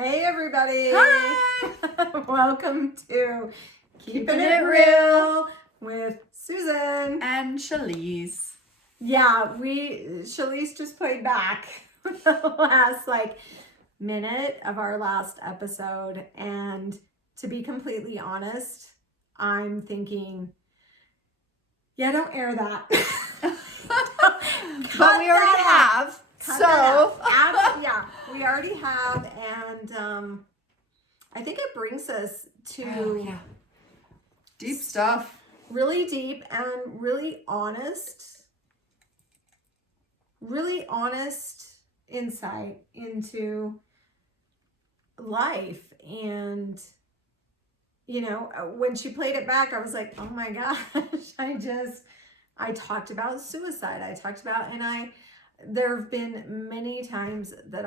Hey everybody! Hi! Welcome to Keeping It Real with Susan and Chalese. Yeah, Chalese just played back the last minute of our last episode, and to be completely honest, I'm thinking, yeah, don't air that. But we already have. We already have, and I think it brings us to deep stuff. Really deep and really honest insight into life. And when she played it back, I was like, oh my gosh, I talked about suicide. There have been many times that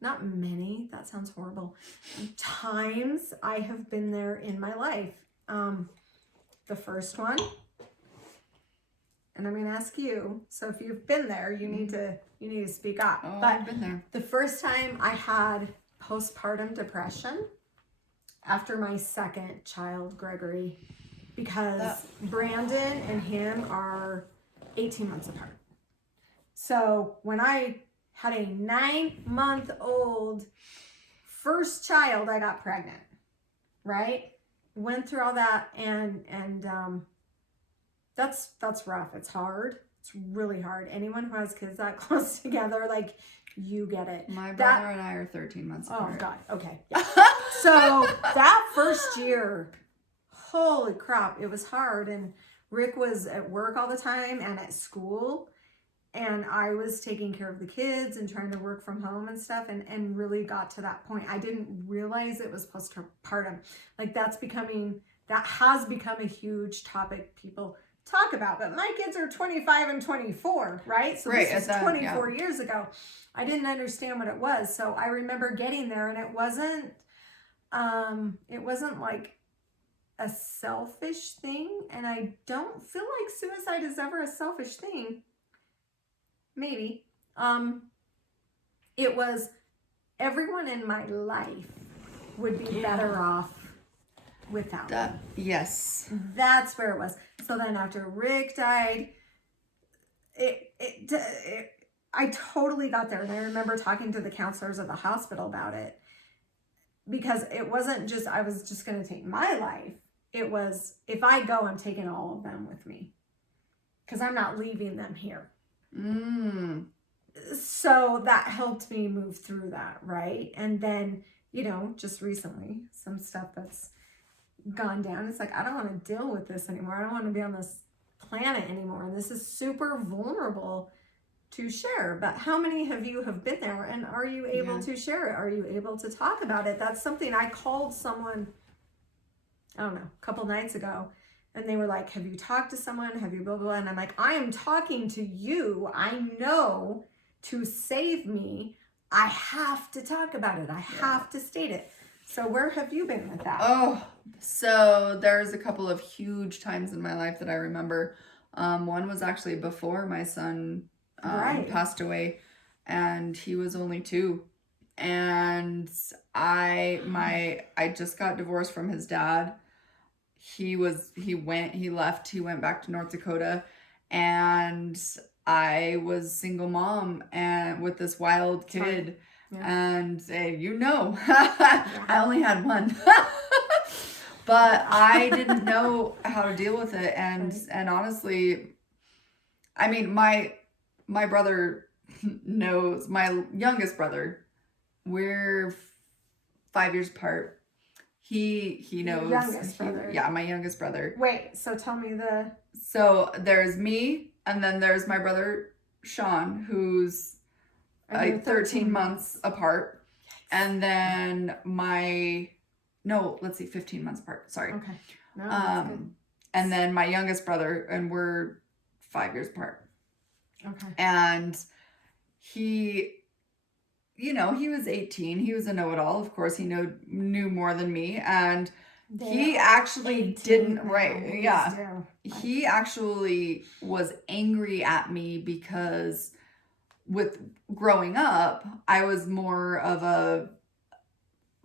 not many, that sounds horrible, times I have been there in my life. The first one, and I'm going to ask you, so if you've been there, you need to speak up. Oh, but I've been there. The first time I had postpartum depression after my second child, Gregory, because Brandon and him are 18 months apart. So when I had a 9-month-old first child, I got pregnant, right? Went through all that, and that's rough. It's hard. It's really hard. Anyone who has kids that close together, you get it. My brother and I are 13 months apart. Oh God. Okay. Yeah. So that first year, holy crap, it was hard. And Rick was at work all the time and at school, and I was taking care of the kids and trying to work from home and stuff, and really got to that point. I didn't realize it was postpartum. That has become a huge topic people talk about. But my kids are 25 and 24, right? So this is 24 years ago. I didn't understand what it was. So I remember getting there, and it wasn't like a selfish thing. And I don't feel like suicide is ever a selfish thing. Maybe. It was everyone in my life would be better off without me. Yes. That's where it was. So then after Rick died, I totally got there. And I remember talking to the counselors at the hospital about it, because it wasn't just, I was just going to take my life. It was, if I go, I'm taking all of them with me, because I'm not leaving them here. So that helped me move through that, right? And then, just recently, some stuff that's gone down. It's like, I don't want to deal with this anymore. I don't want to be on this planet anymore. And this is super vulnerable to share. But how many of you have been there, and are you able to share it? Are you able to talk about it? That's something I called someone, I don't know, a couple nights ago. And they were like, have you talked to someone? Have you blah, blah, blah? And I'm like, I am talking to you. I know to save me, I have to talk about it. I have to state it. So where have you been with that? Oh, so there's a couple of huge times in my life that I remember. One was actually before my son passed away, and he was only 2. And I just got divorced from his dad. He went back to North Dakota, and I was single mom and with this wild kid. And I only had one. But I didn't know how to deal with it, and honestly, I mean, my brother knows, my youngest brother, we're 5 years apart. He knows. Youngest brother. Yeah, my youngest brother. Wait, so tell me So there's me, and then there's my brother Sean, who's 13 months apart. And then 15 months apart. Sorry. Okay. No, that's good. And then my youngest brother, and we're 5 years apart. Okay. And he was 18. He was a know-it-all. Of course, he knew more than me. And he actually didn't, right. Yeah. He actually was angry at me because with growing up, I was more of a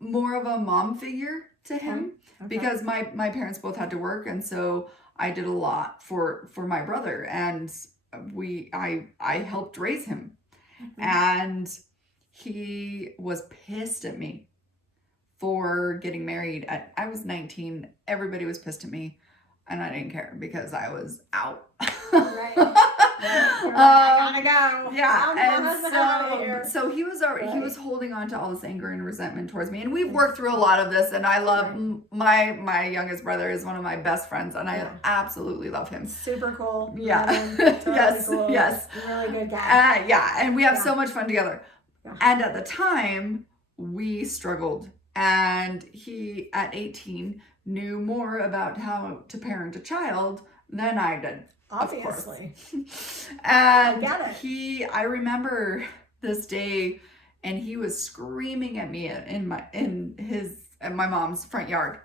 more of a mom figure to him because my parents both had to work, and so I did a lot for my brother, and I helped raise him. And he was pissed at me for getting married I was 19. Everybody was pissed at me, and I didn't care because I was out. Right. I gotta go. Yeah. And so he was holding on to all this anger and resentment towards me. And we've worked through a lot of this, and I love my youngest brother is one of my best friends, and I absolutely love him. Super cool. Yeah. Totally Yes. cool. Yes. Really good guy. Yeah. And we have so much fun together. Yeah. And at the time, we struggled. And he, at 18, knew more about how to parent a child than I did. Obviously. And I remember this day, and he was screaming at me in my mom's front yard,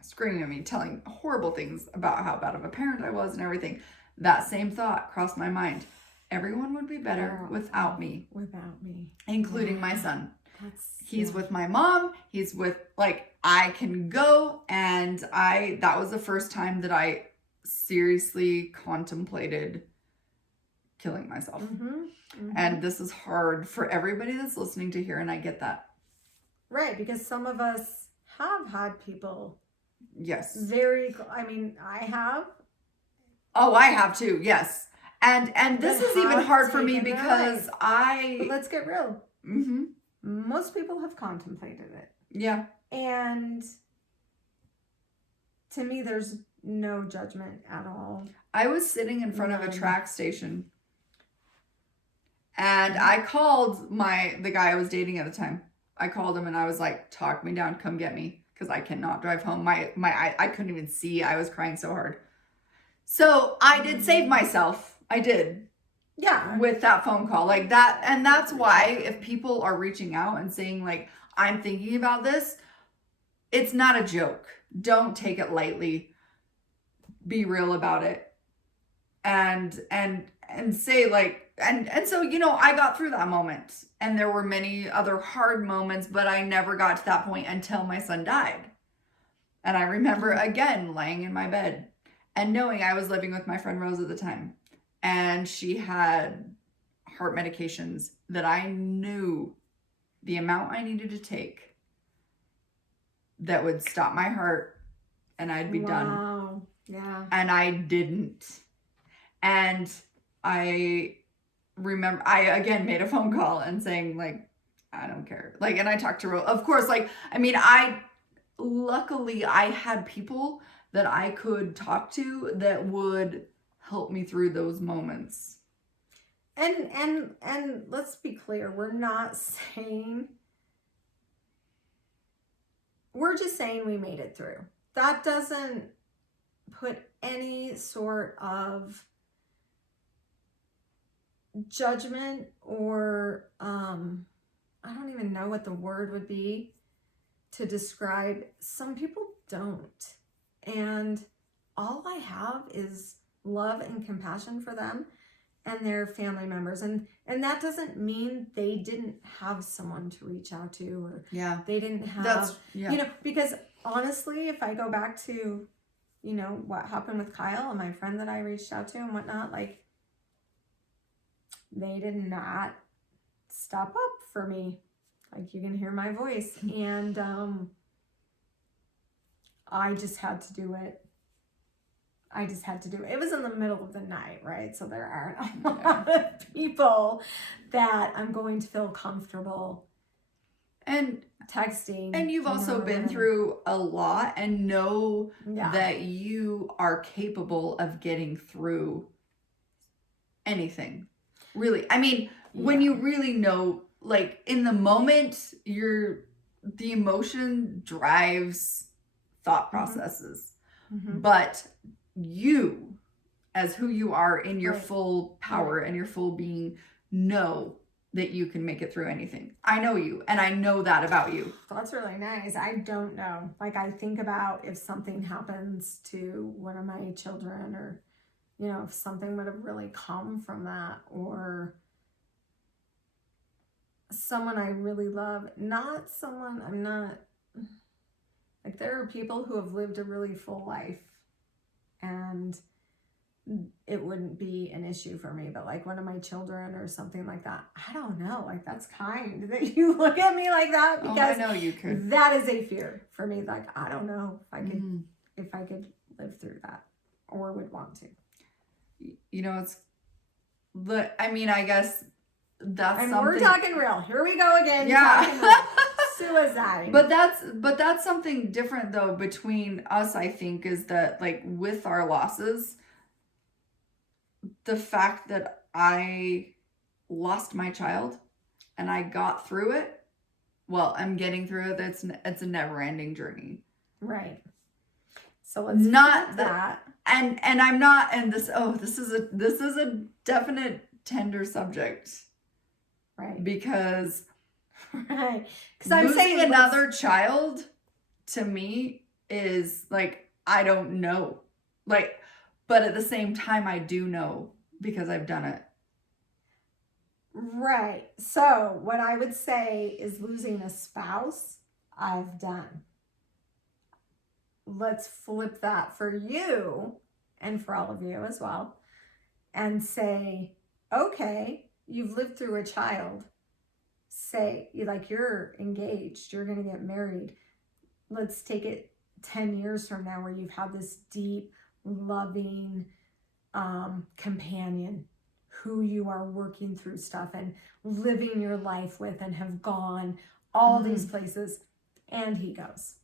screaming at me, telling horrible things about how bad of a parent I was and everything. That same thought crossed my mind. Everyone would be better without me. Without me. Including my son. He's with my mom. He's with, I can go. And that was the first time that I seriously contemplated killing myself. And this is hard for everybody that's listening to hear, and I get that. Right, because some of us have had people. Yes. I have. Oh, I have too, yes. And this is even hard for me because But let's get real. Most people have contemplated it. Yeah. And to me, there's no judgment at all. I was sitting in front of a track station, and I called the guy I was dating at the time. I called him and I was like, talk me down, come get me, because I cannot drive home. I couldn't even see. I was crying so hard. So I did save myself. I did. Yeah. With that phone call like that. And that's why if people are reaching out and saying I'm thinking about this, it's not a joke. Don't take it lightly. Be real about it. And say and so, I got through that moment, and there were many other hard moments, but I never got to that point until my son died. And I remember again laying in my bed and knowing I was living with my friend Rose at the time. And she had heart medications that I knew the amount I needed to take that would stop my heart, and I'd be done. Wow. Yeah. And I didn't. And I remember I again made a phone call and saying I don't care. And I talked to Rose. Of course, luckily I had people that I could talk to that would help me through those moments. And let's be clear, we're just saying we made it through. That doesn't put any sort of judgment or I don't even know what the word would be to describe. Some people don't. And all I have is love and compassion for them and their family members, and that doesn't mean they didn't have someone to reach out to, or they didn't have because honestly, if I go back to what happened with Kyle and my friend that I reached out to and whatnot, they did not stop up for me. You can hear my voice, and I just had to do it. It was in the middle of the night, right? So there aren't a lot of people that I'm going to feel comfortable and texting. And you've also been through a lot and know that you are capable of getting through anything. Really. When you really know, in the moment, the emotion drives thought processes. But you, as who you are in your full power and your full being, know that you can make it through anything. I know you, and I know that about you. That's really nice. I don't know. I think about if something happens to one of my children, or, if something would have really come from that, or someone I really love, not someone I'm not, like, there are people who have lived a really full life and it wouldn't be an issue for me, but like one of my children or something like that, I don't know, like, that's kind that you look at me like that, because I know you could. That is a fear for me. Like, I don't know if I could live through that or would want to. You know, I mean, I guess that's and something. We're talking real. Here we go again. Yeah. Suicide. But that's something different though between us, I think, is that, like, with our losses, the fact that I lost my child and I got through it. Well, I'm getting through it. It's a never-ending journey. Right. So let's not that. And I'm not. And this is a definite tender subject. Right. Because. Right. Because I'm saying another child to me is like, I don't know. Like, but at the same time, I do know because I've done it. Right. So what I would say is losing a spouse, I've done. Let's flip that for you and for all of you as well and say, okay, you've lived through a child. Say, like, you're engaged, you're going to get married. Let's take it 10 years from now where you've had this deep, loving companion who you are working through stuff and living your life with and have gone all these places, and he goes.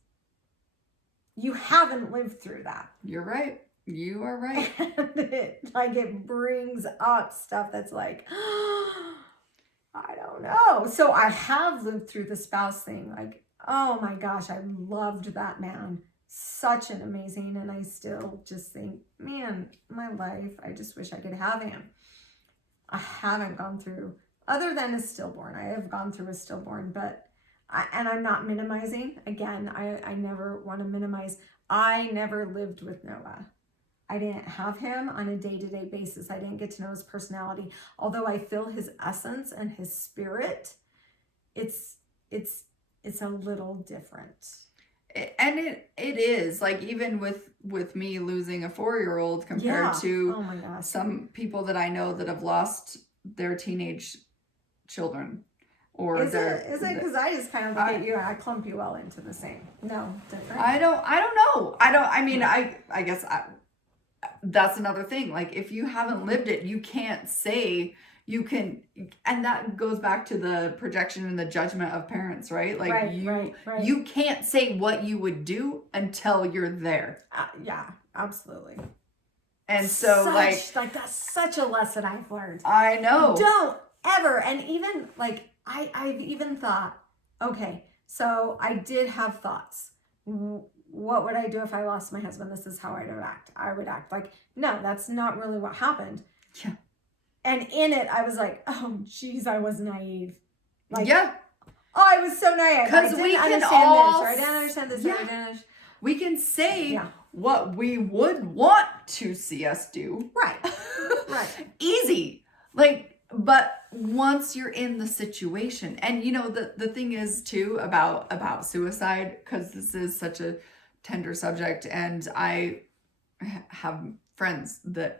You haven't lived through that. You're right. You are right. It brings up stuff that's like, I don't know. So I have lived through the spouse thing. Like, oh my gosh, I loved that man. Such an amazing, and I still just think, man, my life, I just wish I could have him. I haven't gone through, other than a stillborn. I have gone through a stillborn, but, and I'm not minimizing. Again, I never want to minimize. I never lived with Noah. I didn't have him on a day-to-day basis. I didn't get to know his personality. Although I feel his essence and his spirit, it's a little different. And it is, like, even with me losing a 4-year-old compared to some people that I know that have lost their teenage children. Or is it because I just kind of look at you and I clump you all into the same? No, different. I don't know. I guess that's another thing. Like, if you haven't lived it, you can't say you can, and that goes back to the projection and the judgment of parents, right? Like, right. You can't say what you would do until you're there. Yeah, absolutely. And so, like that's such a lesson I've learned. I know. Don't ever, and even like I've even thought, okay, so I did have thoughts. What would I do if I lost my husband? This is how I would act. Like, no, that's not really what happened. Yeah. And in it, I was like, oh, geez, I was naive. Like, yeah. Oh, I was so naive. Because we can I didn't understand this. Yeah. We can say what we would want to see us do. Right. Right. Easy. Like, but once you're in the situation, and you know, the thing is too about suicide, because this is such a tender subject, and I have friends that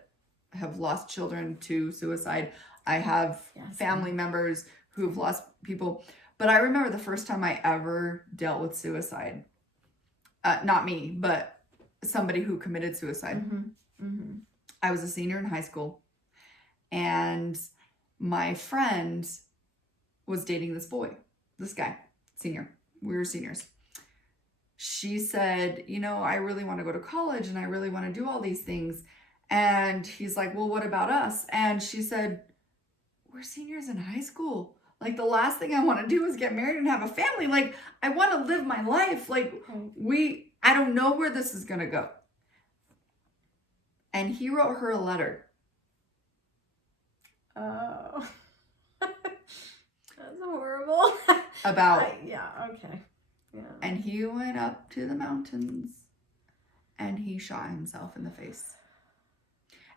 have lost children to suicide. I have family members who've lost people. But I remember the first time I ever dealt with suicide. Not me, but somebody who committed suicide. Mm-hmm. Mm-hmm. I was a senior in high school. And my friend was dating this guy, senior. We were seniors. She said, you know, I really want to go to college and I really want to do all these things. And he's like, well, what about us? And she said, we're seniors in high school. Like, the last thing I want to do is get married and have a family. Like, I want to live my life. Like, I don't know where this is going to go. And he wrote her a letter. Oh. That's horrible. About. Okay. Yeah. And he went up to the mountains and he shot himself in the face.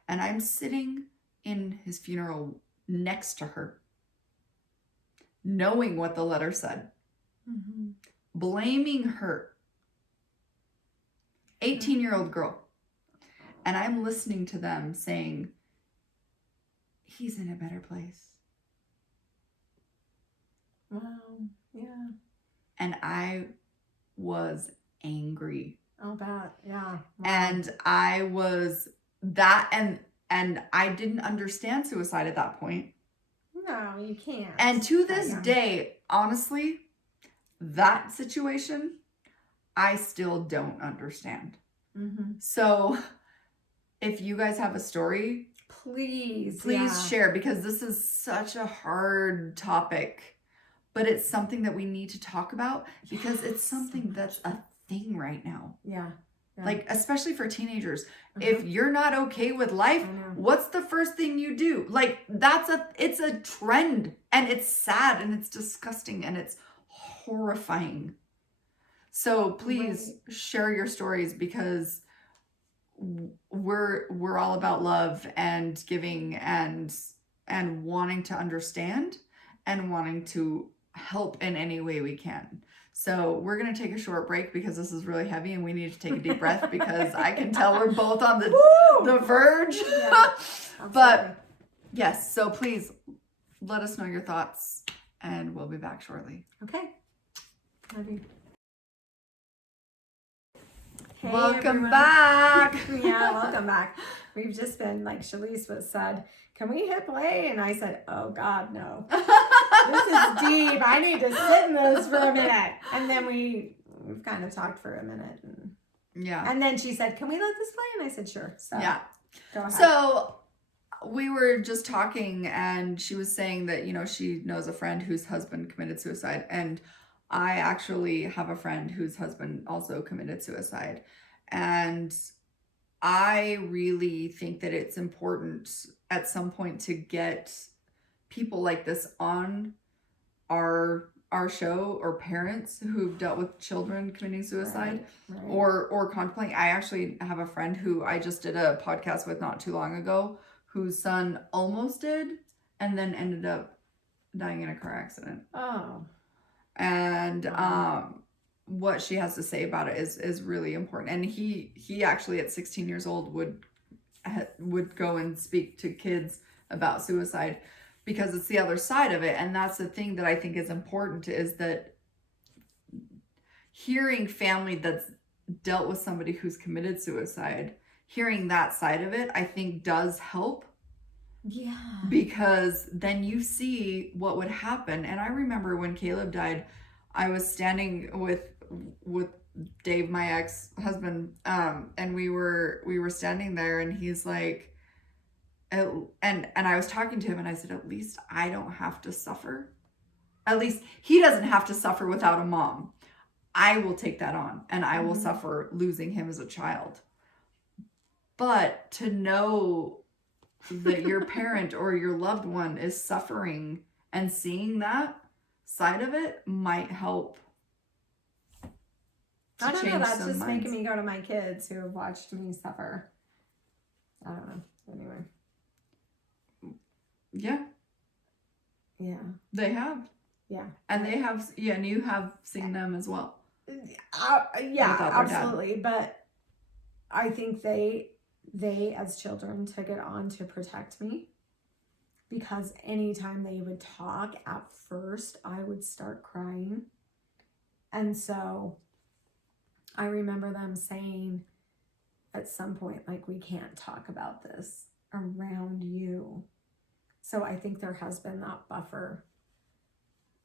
And I'm sitting in his funeral next to her. knowing what the letter said, blaming her, 18-year-old girl. And I'm listening to them saying, he's in a better place. Wow. Yeah. And I was angry. I'll bet. Yeah. Wow. And I was that, and I didn't understand suicide at that point. No, you can't. And to this day, honestly, that situation, I still don't understand. So if you guys have a story, please share, because this is such a hard topic, but it's something that we need to talk about because it's something that's a thing right now. Yeah. Like, especially for teenagers. If you're not okay with life, what's the first thing you do? Like, it's a trend, and it's sad, and it's disgusting, and it's horrifying. So please share your stories, because we're all about love and giving and wanting to understand and wanting to help in any way we can. So we're going to take a short break because this is really heavy and we need to take a deep breath because I can tell we're both on the verge. Yeah, but yes, so please let us know your thoughts and we'll be back shortly. Okay. Love you. Hey, welcome everyone. Back. Yeah, welcome back. We've just been, like Chalese said, can we hit play? And I said, oh God, no. This is deep. I need to sit in this for a minute. And then we've kind of talked for a minute. And then she said, can we let this play? And I said, sure. So yeah. Go ahead. So we were just talking and she was saying that, she knows a friend whose husband committed suicide. And I actually have a friend whose husband also committed suicide. And I really think that it's important at some point to get people like this on our show, or parents who've dealt with children committing suicide or contemplating. I actually have a friend who I just did a podcast with not too long ago, whose son almost did and then ended up dying in a car accident. Oh. And what she has to say about it is really important. And he actually at 16 years old would go and speak to kids about suicide, because it's the other side of it. And that's the thing that I think is important, is that hearing family that's dealt with somebody who's committed suicide, hearing that side of it, I think does help. Yeah. Because then you see what would happen. And I remember when Caleb died, I was standing with Dave, my ex-husband, and we were standing there, and he's like, and I was talking to him, and I said, at least I don't have to suffer. At least he doesn't have to suffer without a mom. I will take that on, and I will suffer losing him as a child. But to know that your parent or your loved one is suffering, and seeing that side of it might help. I don't know, that's just making me go to my kids who have watched me suffer. I don't know. Anyway. Yeah. Yeah. They have. Yeah. And they have, and you have seen them as well. Yeah, absolutely. But I think they as children took it on to protect me, because anytime they would talk, at first I would start crying. And so I remember them saying at some point, like, we can't talk about this around you. So I think there has been that buffer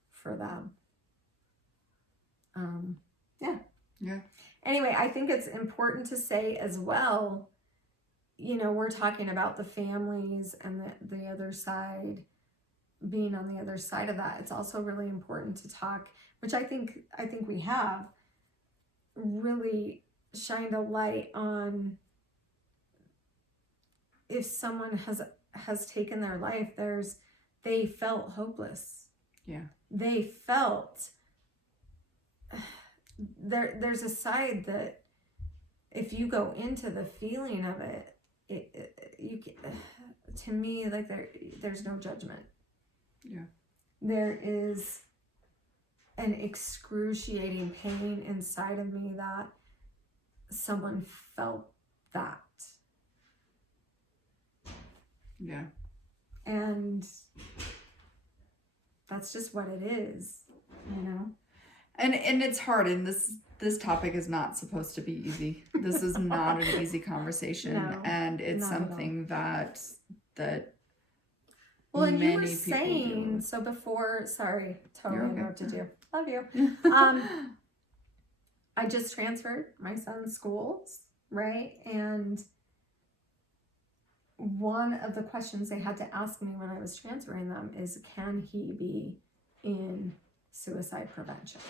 for them. Yeah. Anyway, I think it's important to say as well, we're talking about the families and the other side, being on the other side of that. It's also really important to talk, which I think we have really shined a light on, if someone has taken their life, they felt hopeless. Yeah. They felt there's a side that if you go into the feeling of it, you to me, like, there's no judgment. Yeah. there is an excruciating pain inside of me that someone felt that. Yeah. And that's just what it is, you know? And it's hard, and this topic is not supposed to be easy. This is not an easy conversation, No, and it's something that well, and many you were people saying, so before, sorry, totally okay. interrupted you. Love you. I just transferred my son's schools, right? And one of the questions they had to ask me when I was transferring them is, can he be in suicide prevention?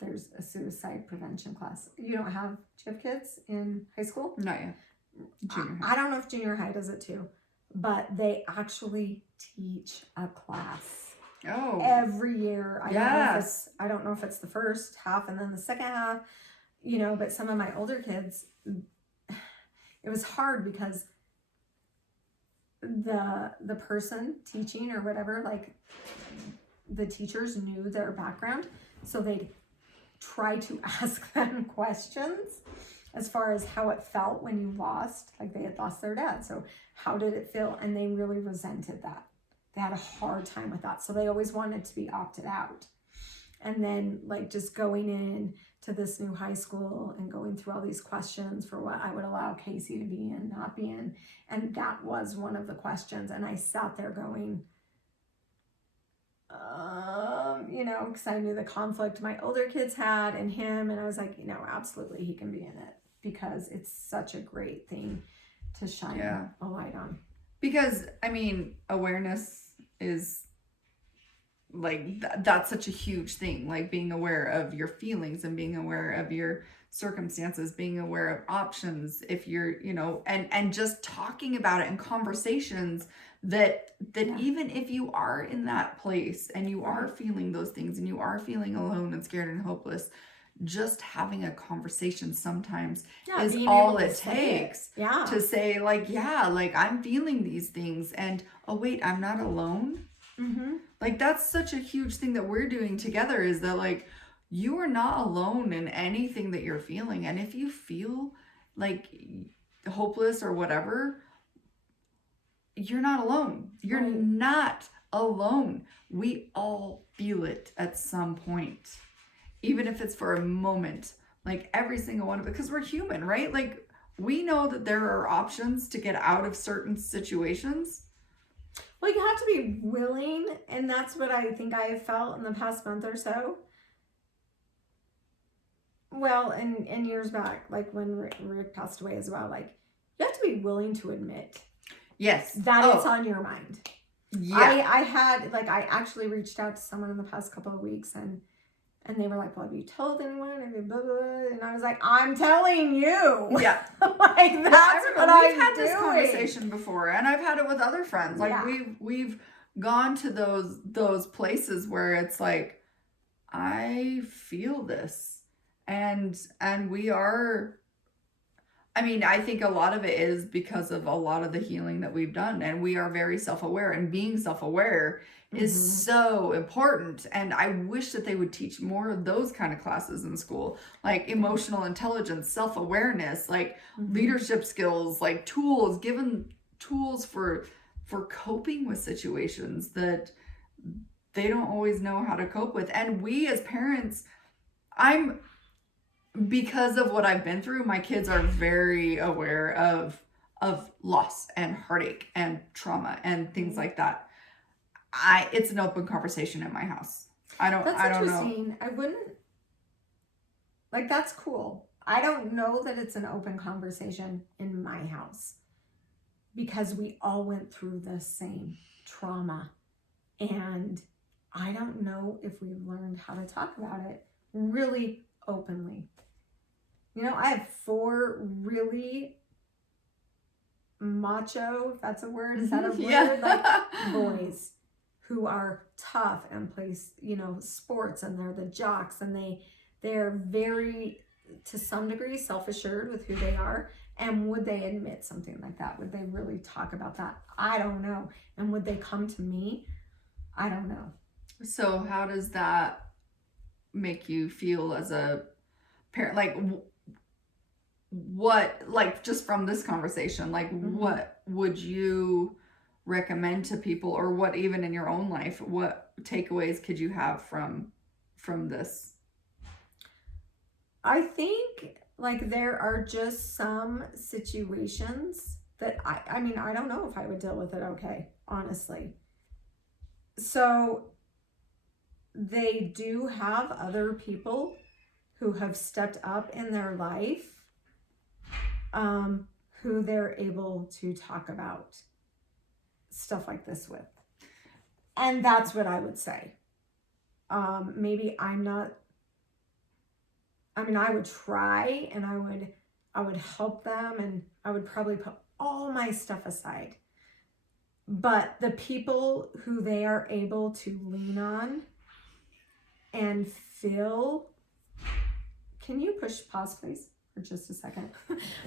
There's a suicide prevention class. You do you have kids in high school? Not yet. Junior high. I don't know if junior high does it too, but they actually teach a class every year. I don't know if it's the first half and then the second half, you know, but some of my older kids, it was hard because the person teaching or whatever, like the teachers knew their background, so they'd try to ask them questions as far as how it felt when you lost, like they had lost their dad. So how did it feel? And they really resented that. They had a hard time with that. So they always wanted to be opted out. And then like just going in to this new high school and going through all these questions for what I would allow Casey to be in, not be in. And that was one of the questions. And I sat there going, you know, because I knew the conflict my older kids had and him. And I was like, you know, absolutely he can be in it because it's such a great thing to shine a light on. Because, I mean, awareness is like, that's such a huge thing. Like being aware of your feelings and being aware of your circumstances, being aware of options, if you're, you know, and just talking about it in conversations that even if you are in that place and you are feeling those things and you are feeling alone and scared and hopeless, just having a conversation sometimes is all it takes to say like, like I'm feeling these things and oh wait, I'm not alone. Mm-hmm. Like that's such a huge thing that we're doing together, is that like you are not alone in anything that you're feeling. And if you feel like hopeless or whatever, you're not alone. You're not alone. We all feel it at some point, even if it's for a moment, like every single one of it, because we're human, right? Like we know that there are options to get out of certain situations. Well, you have to be willing, and that's what I think I have felt in the past month or so. Well, and years back, like when Rick passed away as well, like you have to be willing to admit that it's on your mind. I had, like, I actually reached out to someone in the past couple of weeks and they were like, well, have you told anyone? And blah, blah, blah. And I was like, I'm telling you. Yeah. Like, that's what we've had this conversation before, and I've had it with other friends. Like we've gone to those places where it's like, I feel this. And we are, I mean, I think a lot of it is because of a lot of the healing that we've done, and we are very self-aware, and being self-aware is so important. And I wish that they would teach more of those kind of classes in school, like emotional intelligence, self-awareness, like leadership skills, like tools, given tools for coping with situations that they don't always know how to cope with. And we as parents, because of what I've been through, my kids are very aware of loss and heartache and trauma and things like that. It's an open conversation in my house. That's interesting. Know. I wouldn't, like, that's cool. I don't know that it's an open conversation in my house because we all went through the same trauma, and I don't know if we've learned how to talk about it really openly. You know, I have 4 really macho, if that's a word, is that a word? Like boys who are tough and play, you know, sports, and they're the jocks, and they're very, to some degree, self-assured with who they are. And would they admit something like that? Would they really talk about that? I don't know. And would they come to me? I don't know. So how does that make you feel as a parent? Like, what, like, just from this conversation, like, what would you recommend to people, or what even in your own life, what takeaways could you have from this? I think like there are just some situations that I mean, I don't know if I would deal with it okay, honestly. So they do have other people who have stepped up in their life, who they're able to talk about stuff like this with. And that's what I would say. Maybe I'm not, I mean, I would try and I would help them, and I would probably put all my stuff aside. But the people who they are able to lean on and feel, can you push pause, please, for just a second?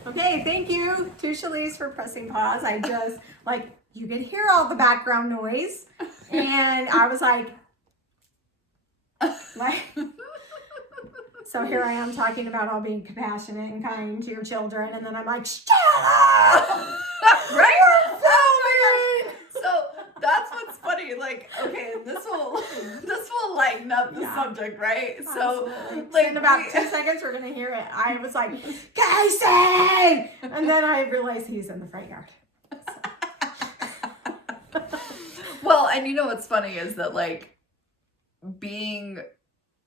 Okay, thank you to Chalese for pressing pause. I just, like, you could hear all the background noise, and I was like, so here I am talking about all being compassionate and kind to your children, and then I'm like, shut up! Right? Oh my gosh. So that's what's funny. Like, okay, this will lighten up the subject, right? Absolutely. So, like, in about 2 seconds, we're gonna hear it. I was like, Casey, and then I realized he's in the front yard. Well, and you know what's funny is that, like,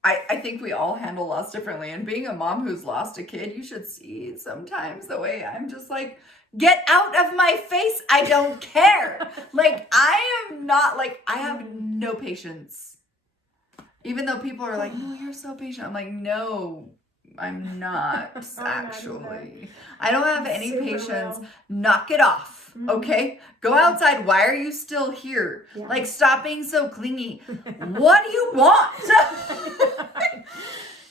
I think we all handle loss differently. And being a mom who's lost a kid, you should see sometimes the way I'm just like, get out of my face. I don't care. Like, I am not, like, I have no patience. Even though people are like, no, you're so patient. I'm like, no, I'm not actually. I don't have any patience. Real. Knock it off. Okay? Go outside. Why are you still here? Yeah. Like, stop being so clingy. What do you want?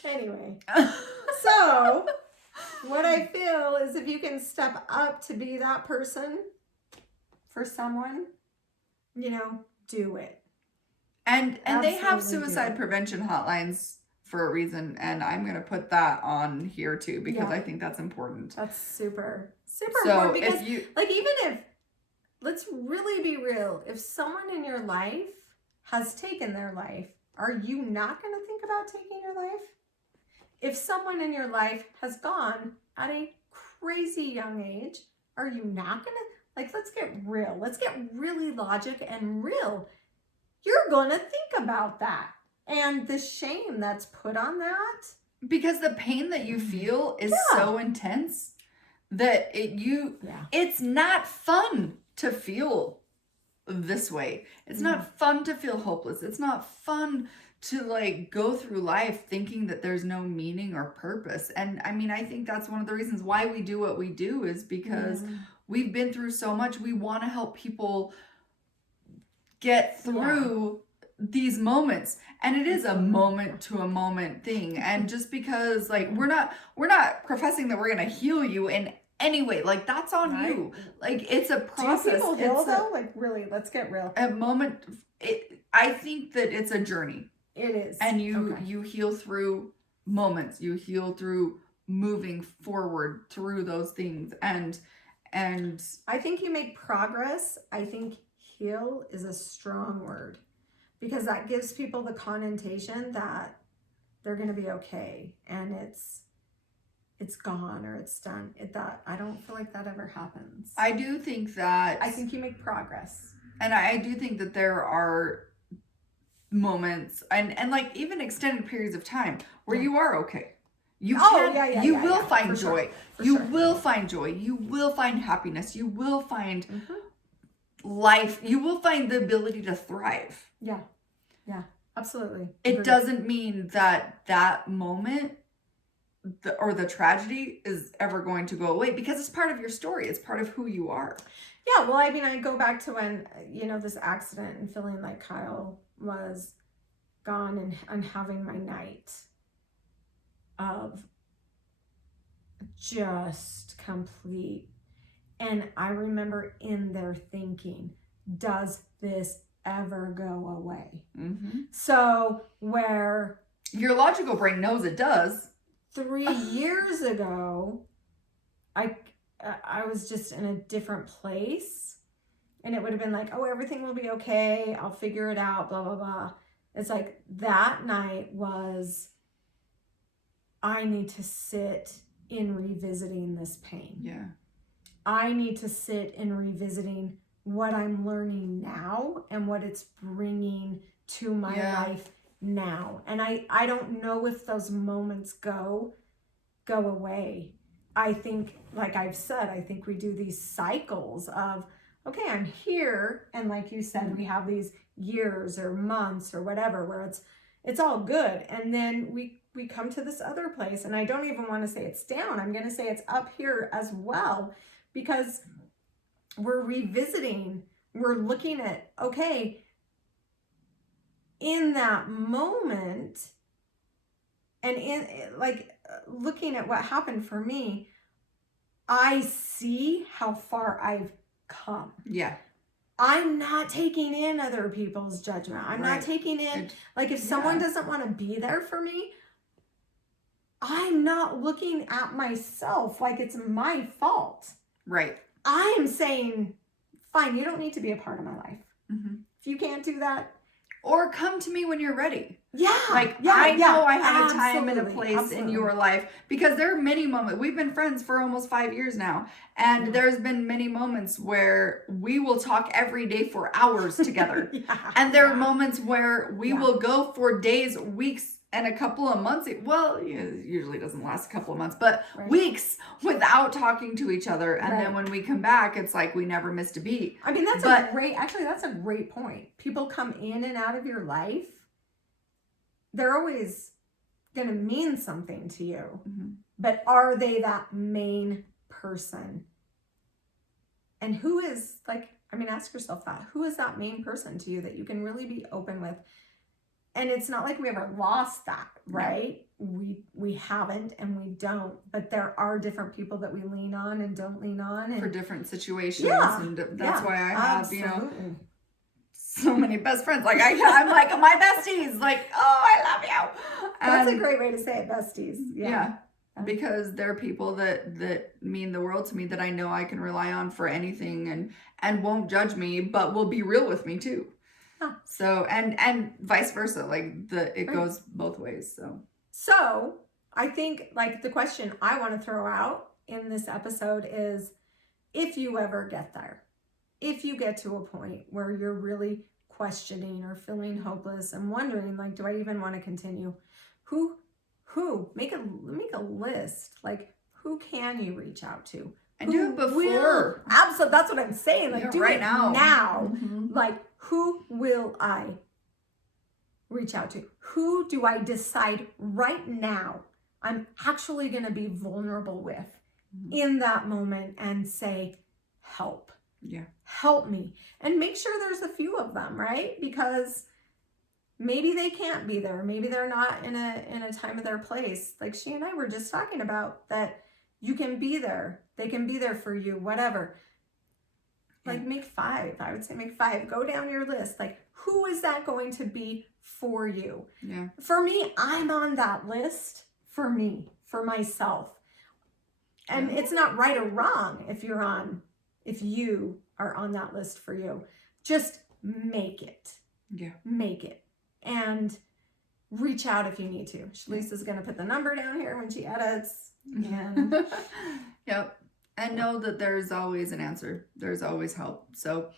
Anyway. So, what I feel is if you can step up to be that person for someone, you know, do it. And they have suicide prevention hotlines for a reason, and I'm going to put that on here too, because I think that's important. That's super important, because like, even if, let's really be real, if someone in your life has taken their life, are you not going to think about taking your life? If someone in your life has gone at a crazy young age, are you not going to, like, let's get real. Let's get really logic and real. You're going to think about that. And the shame that's put on that. Because the pain that you feel is so intense that it's not fun to feel this way. It's not fun to feel hopeless. It's not fun to, like, go through life thinking that there's no meaning or purpose. And I mean, I think that's one of the reasons why we do what we do, is because we've been through so much. We want to help people get through these moments, and it is a moment to a moment thing. And just because, like, we're not professing that we're gonna heal you in any way, like, that's on you. Like, it's a process. Do people heal though? Like, really, let's get real. A moment. I think that it's a journey. It is. And you heal through moments. You heal through moving forward through those things, and I think you make progress. I think heal is a strong word, because that gives people the connotation that they're going to be okay and it's gone or it's done. I don't feel like that ever happens. I do think that I think you make progress, and I do think that there are moments and like even extended periods of time where you are okay. You will find joy. You will find joy. You will find happiness. You will find life. You will find the ability to thrive. Yeah, absolutely. It doesn't mean that moment or the tragedy is ever going to go away, because it's part of your story. It's part of who you are. Yeah, well, I mean, I go back to when, this accident and feeling like Kyle was gone and having my night of just complete. And I remember in there thinking, does this ever go away. Mm-hmm. So where your logical brain knows it does. 3 years ago, I was just in a different place, and it would have been like, oh, everything will be okay. I'll figure it out, blah, blah, blah. It's like that night was, I need to sit in revisiting this pain. Yeah. I need to sit in revisiting what I'm learning now and what it's bringing to my life now. And I don't know if those moments go away. I think, like I've said, I think we do these cycles of, okay, I'm here, and like you said, we have these years or months or whatever where it's all good, and then we come to this other place, and I don't even want to say it's down. I'm going to say it's up here as well, because we're revisiting, we're looking at, okay, in that moment, and in like looking at what happened for me, I see how far I've come. Yeah. I'm not taking in other people's judgment. I'm not taking in, like, if someone doesn't want to be there for me, I'm not looking at myself like it's my fault. Right. I am saying, fine, you don't need to be a part of my life. Mm-hmm. If you can't do that. Or come to me when you're ready. Yeah. Like, I know I have a time and a place in your life, because there are many moments. We've been friends for almost 5 years now. And there's been many moments where we will talk every day for hours together. And there are moments where we will go for days, weeks, and a couple of months. Well, it usually doesn't last a couple of months, but that's without talking to each other. And then when we come back, it's like we never missed a beat. I mean, that's a great point. People come in and out of your life. They're always going to mean something to you. Mm-hmm. But are they that main person? And who is, like, I mean, ask yourself that. Who is that main person to you that you can really be open with? And it's not like we ever lost that, right? No. We haven't, and we don't. But there are different people that we lean on and don't lean on. And for different situations. Yeah. And that's why I have, so many best friends. Like, I'm like, my besties. Like, oh, I love you. That's a great way to say it, besties. Yeah. Because they're people that mean the world to me, that I know I can rely on for anything, and won't judge me, but will be real with me too. Huh. So, and vice versa, like it goes both ways. So I think, like, the question I want to throw out in this episode is, if you ever get there, if you get to a point where you're really questioning or feeling hopeless and wondering, like, do I even want to continue? Who make a list, like, who can you reach out to? And do it before. Absolutely, that's what I'm saying. Like, do right it now. Mm-hmm. Like, who will I reach out to? Who do I decide right now I'm actually going to be vulnerable with in that moment and say, help. Yeah. Help me. And make sure there's a few of them, right? Because maybe they can't be there. Maybe they're not in a time of their place. Like she and I were just talking about, that you can be there. They can be there for you, whatever. Like, make 5. I would say make 5. Go down your list. Like, who is that going to be for you? Yeah. For me, I'm on that list for me, for myself. And it's not right or wrong if you are on that list for you. Just make it. Yeah. Make it. And reach out if you need to. Chalese is going to put the number down here when she edits. And yep. And know that there's always an answer. There's always help. So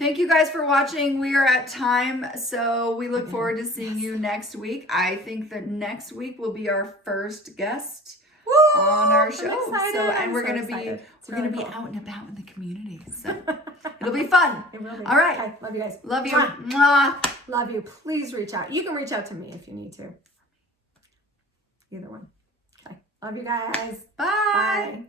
thank you guys for watching. We are at time, so we look forward to seeing you next week. I think that next week will be our first guest on our show. And we're gonna be out and about in the community. So it'll be fun. It will be. All right. Okay. Love you guys. Love you. Mwah. Love you. Please reach out. You can reach out to me if you need to. Either one. Okay. Love you guys. Bye. Bye.